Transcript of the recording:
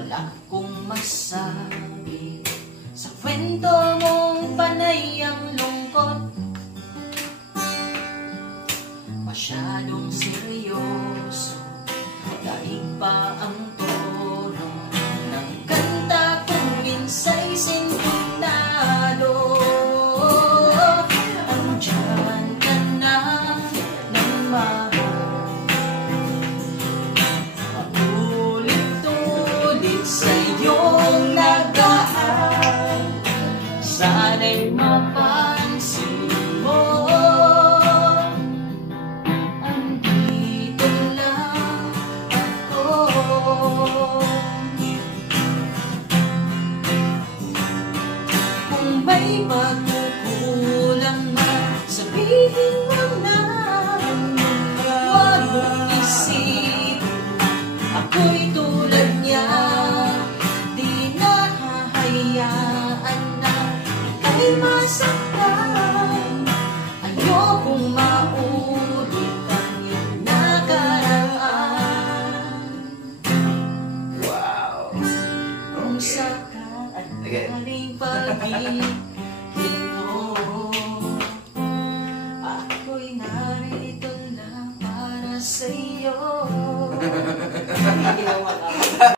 wala akong masabi sa kwento mong panay ang lungkot. Masyadong seryoso, daig pa ang tono ng kanta kong minsa'y sintado. Andyan ka na ng mahal, paulit-ulit sa iyong nagaan. Sana'y mapansin mo, andito lang ako. Kung may pagkukulang man, sabihin mo na. Huwag mong isipin ako'y tulad niya. Di na hahayaan na ika'y masaktan. Ayokong maulit ang iyong nakaraan. Wow! Kung sakaling pag-ibig